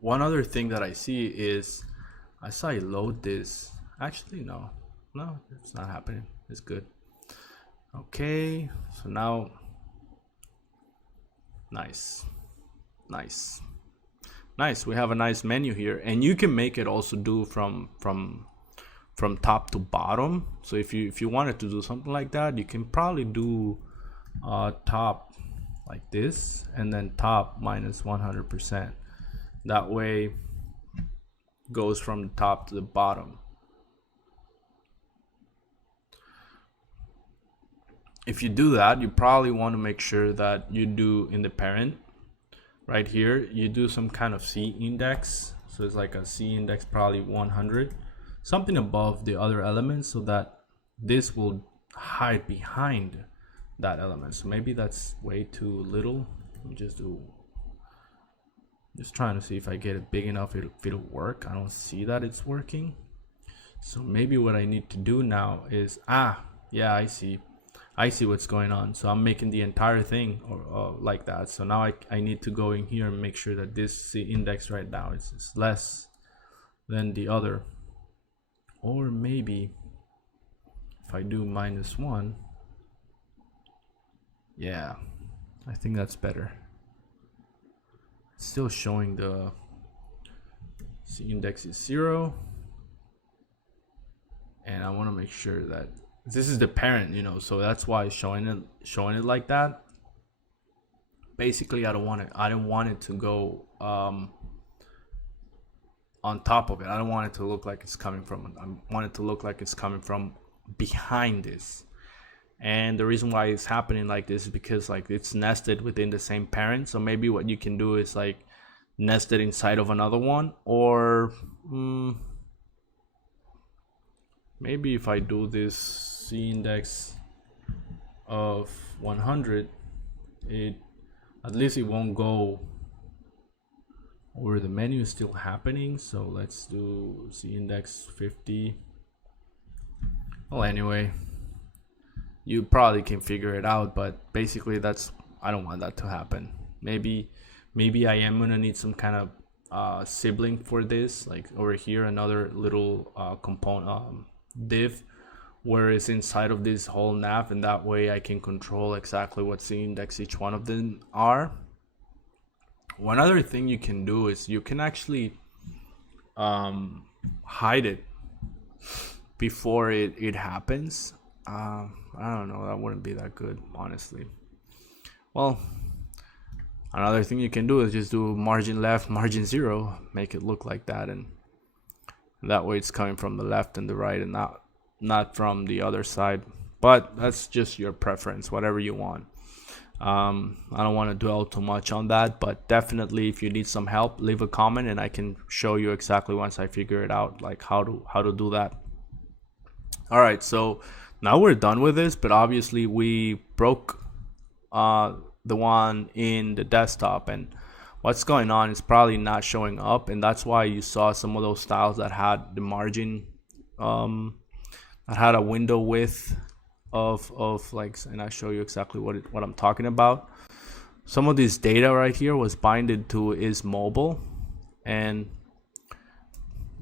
one other thing that I see is I saw I load this. Actually, no, it's not happening. It's good. Okay, so now, nice. We have a nice menu here, and you can make it also do from top to bottom. So if you wanted to do something like that, you can probably do top like this, and then top minus 100%. That way goes from the top to the bottom. If you do that, you probably want to make sure that you do in the parent right here, you do some kind of C index. So it's like a C index, probably 100, something above the other elements, so that this will hide behind that element. So maybe that's way too little. Let me just trying to see if I get it big enough, if it'll work. I don't see that it's working. So maybe what I need to do now is, yeah, I see what's going on. So I'm making the entire thing or like that. So now I need to go in here and make sure that this C index right now is less than the other. Or maybe if I do -1, yeah, I think that's better. It's still showing the C index is 0, and I want to make sure that this is the parent, so that's why it's showing it like that. Basically, I don't want it to go on top of it. I don't want it to look like it's coming from. I want it to look like it's coming from behind this. And the reason why it's happening like this is because like it's nested within the same parent. So maybe what you can do is like nest it inside of another one, or maybe if I do this C index of 100, at least it won't go over the menu. Is still happening. So let's do C index 50. Well, anyway, you probably can figure it out, but basically I don't want that to happen. Maybe I am gonna need some kind of sibling for this, like over here, another little component div where it's inside of this whole nav, and that way I can control exactly what C index each one of them are. One other thing you can do is you can actually hide it before it happens. I don't know, that wouldn't be that good, honestly. Well, another thing you can do is just do margin left, margin 0, make it look like that, and that way it's coming from the left and the right and not from the other side. But that's just your preference, whatever you want. I don't want to dwell too much on that, but definitely if you need some help, leave a comment and I can show you exactly once I figure it out, like how to do that. All right, so now we're done with this, but obviously we broke the one in the desktop, and what's going on is probably not showing up, and that's why you saw some of those styles that had the margin that had a window width of like, and I'll show you exactly what I'm talking about. Some of this data right here was binded to is mobile, and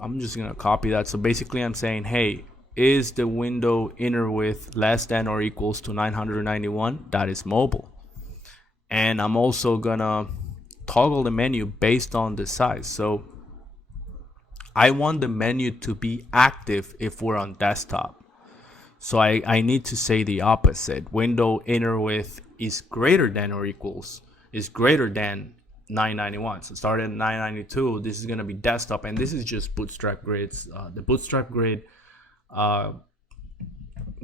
I'm just gonna copy that. So basically I'm saying, hey, is the window inner width less than or equals to 991? That is mobile. And I'm also gonna toggle the menu based on the size. So I want the menu to be active if we're on desktop. So I need to say the opposite. Window inner width is greater than or equals, is greater than 991. So starting at 992, this is gonna be desktop, and this is just Bootstrap grids. The Bootstrap grid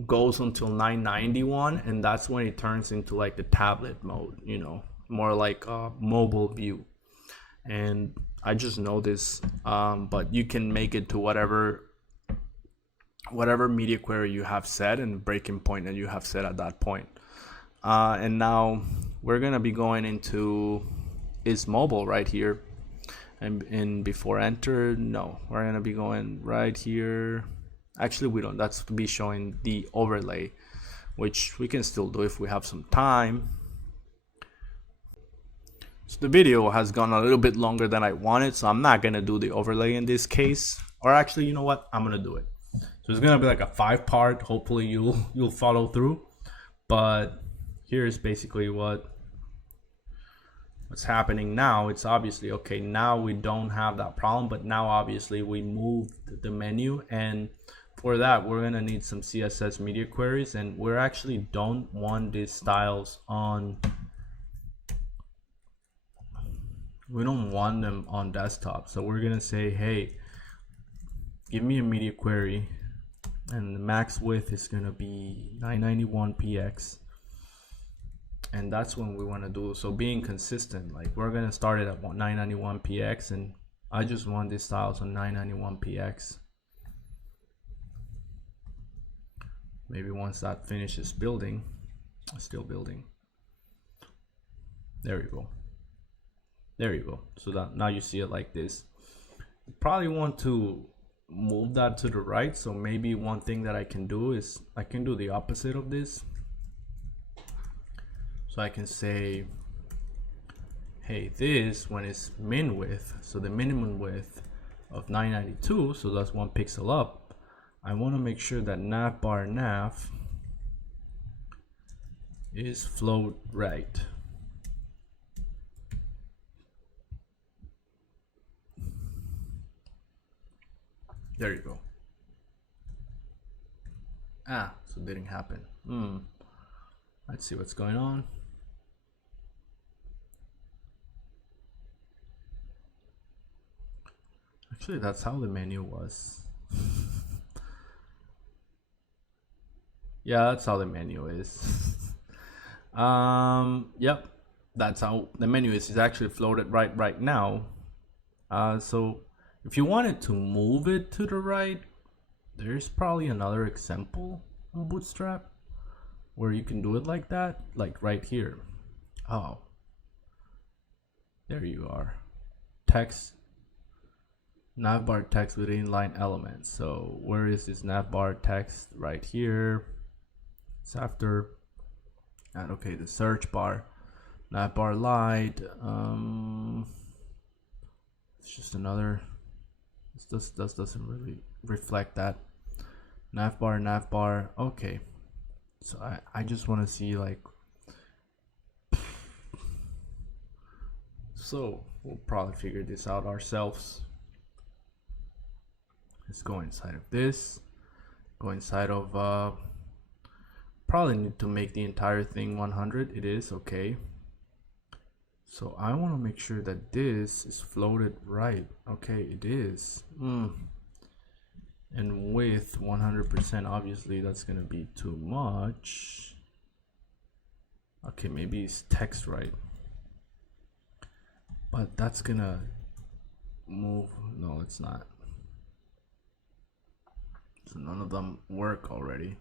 goes until 991, and that's when it turns into like the tablet mode, more like a mobile view. And I just know this, but you can make it to whatever media query you have set and breaking point that you have set at that point. And now we're gonna be going into is mobile right here, and before enter, no, we're gonna be going right here. Actually, we don't. That's to be showing the overlay, which we can still do if we have some time. So the video has gone a little bit longer than I wanted, so I'm not gonna do the overlay in this case. Or actually, you know what? I'm gonna do it. So it's gonna be like a 5-part. Hopefully you'll follow through. But here's basically what's happening now. It's obviously okay. Now we don't have that problem, but now obviously we moved the menu, and for that we're gonna need some CSS media queries, and we actually don't want these styles on. We don't want them on desktop, so we're gonna say, hey, give me a media query, and the max width is gonna be 991px. And that's when we want to do. So being consistent, like we're gonna start it at 991px, and I just want these styles on 991px. Maybe once that finishes building, still building. There you go. There you go. So that now you see it like this. You probably want to move that to the right. So maybe one thing that I can do is I can do the opposite of this. So I can say, hey, this when it's min width, so the minimum width of 992, so that's 1 pixel up. I want to make sure that navbar nav is float right. There you go. So it didn't happen. Let's see what's going on. Actually, that's how the menu was. Yeah, that's how the menu is. Yep, that's how the menu is. It's actually floated right now. So if you wanted to move it to the right, there's probably another example on Bootstrap where you can do it like that, like right here. Oh, there you are. Text. Navbar text with inline elements. So where is this navbar text? Right here. It's after. And okay, the search bar. Navbar light. It's just another. This doesn't really reflect that. Navbar. Okay. So I just want to see like. So we'll probably figure this out ourselves. Let's go inside of this, go inside of probably need to make the entire thing 100. It is okay. So I want to make sure that this is floated right. Okay, it is. And with 100%, obviously that's gonna be too much. Okay, maybe it's text right, but that's gonna move. No, it's not. So none of them work already.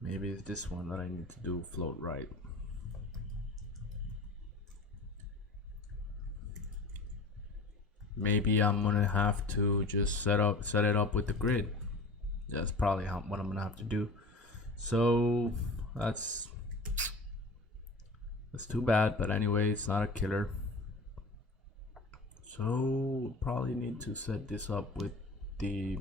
Maybe it's this one that I need to do float right. Maybe I'm gonna have to just set it up with the grid. That's probably what I'm gonna have to do. So that's too bad, but anyway, it's not a killer. So probably need to set this up with the.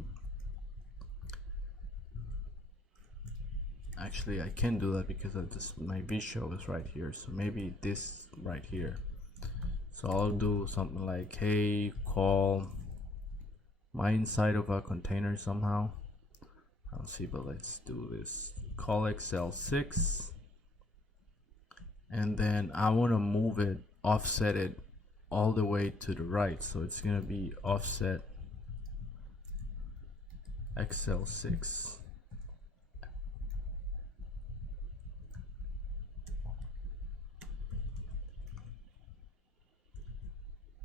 Actually, I can do that because of this. My visual is right here, so maybe this right here. So I'll do something like, hey, call my inside of a container somehow. I don't see, but let's do this. Call XL6, and then I want to move it, offset it all the way to the right. So it's gonna be offset XL6.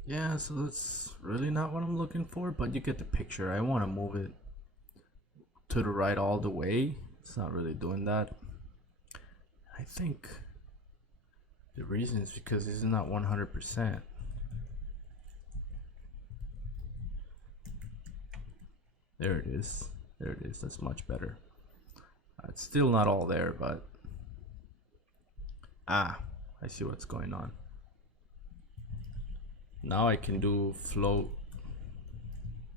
Yeah, so that's really not what I'm looking for, but you get the picture. I want to move it to the right all the way. It's not really doing that. I think the reason is because this is not 100%. There it is. There it is. That's much better. It's still not all there, but I see what's going on. now I can do float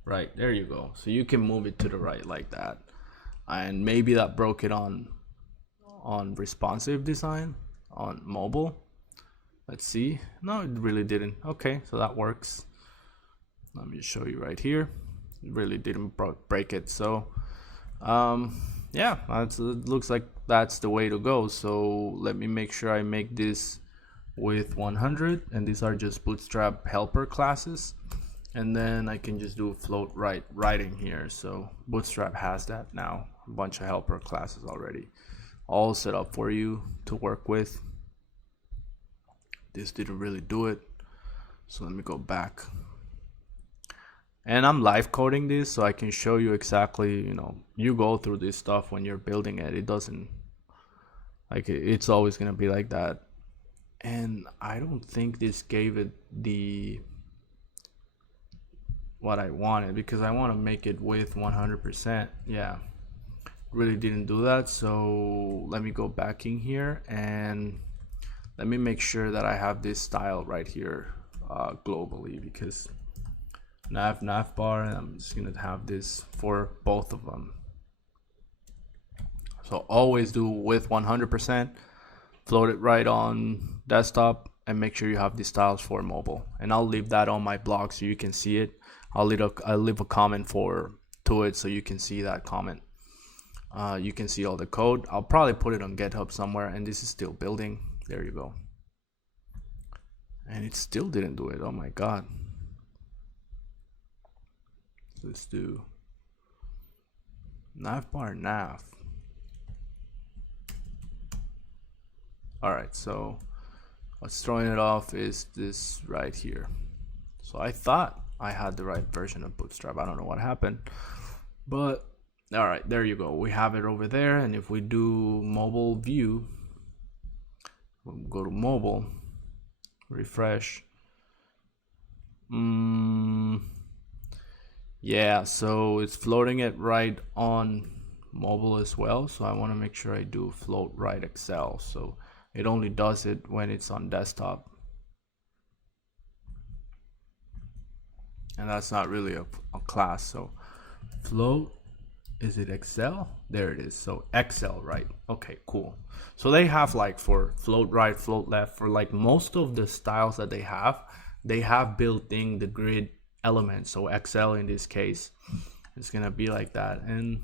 right. There you go. So you can move it to the right like that. And maybe that broke it on responsive design on mobile. Let's see. No, it really didn't. Okay, so that works. Let me show you right here. It really didn't break it. So yeah, it looks like that's the way to go. So let me make sure I make this with 100, and these are just Bootstrap helper classes, and then I can just do float writing here. So Bootstrap has that now, a bunch of helper classes already all set up for you to work with. This didn't really do it, so let me go back. And I'm live coding this so I can show you exactly, you go through this stuff when you're building it. It doesn't, like, it's always gonna be like that. And I don't think this gave it what I wanted, because I want to make it with 100%. Yeah, really didn't do that. So let me go back in here and let me make sure that I have this style right here globally, because Navbar, and I'm just gonna have this for both of them. So always do with 100%, float it right on desktop, and make sure you have these styles for mobile. And I'll leave that on my blog so you can see it. I'll leave a comment to it so you can see that comment. You can see all the code. I'll probably put it on GitHub somewhere, and this is still building. There you go. And it still didn't do it. Oh my god. Let's do Navbar nav. Alright, so what's throwing it off is this right here. So I thought I had the right version of Bootstrap. I don't know what happened, but all right, there you go. We have it over there. And if we do mobile view, we'll go to mobile, refresh. Yeah, so it's floating it right on mobile as well. So I want to make sure I do float right Excel. So it only does it when it's on desktop. And that's not really a class. So float, is it Excel? There it is. So Excel, right? Okay, cool. So they have, like, for float right, float left, for like most of the styles that they have built in the grid element. So Excel in this case, it's gonna be like that. And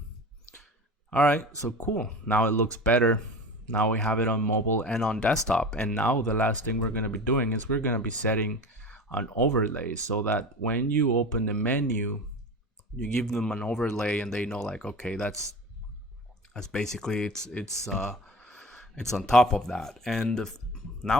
all right, so cool. Now it looks better. Now we have it on mobile and on desktop. And now the last thing we're gonna be doing is we're gonna be setting an overlay, so that when you open the menu, you give them an overlay and they know, like, okay, that's basically it's on top of that. And now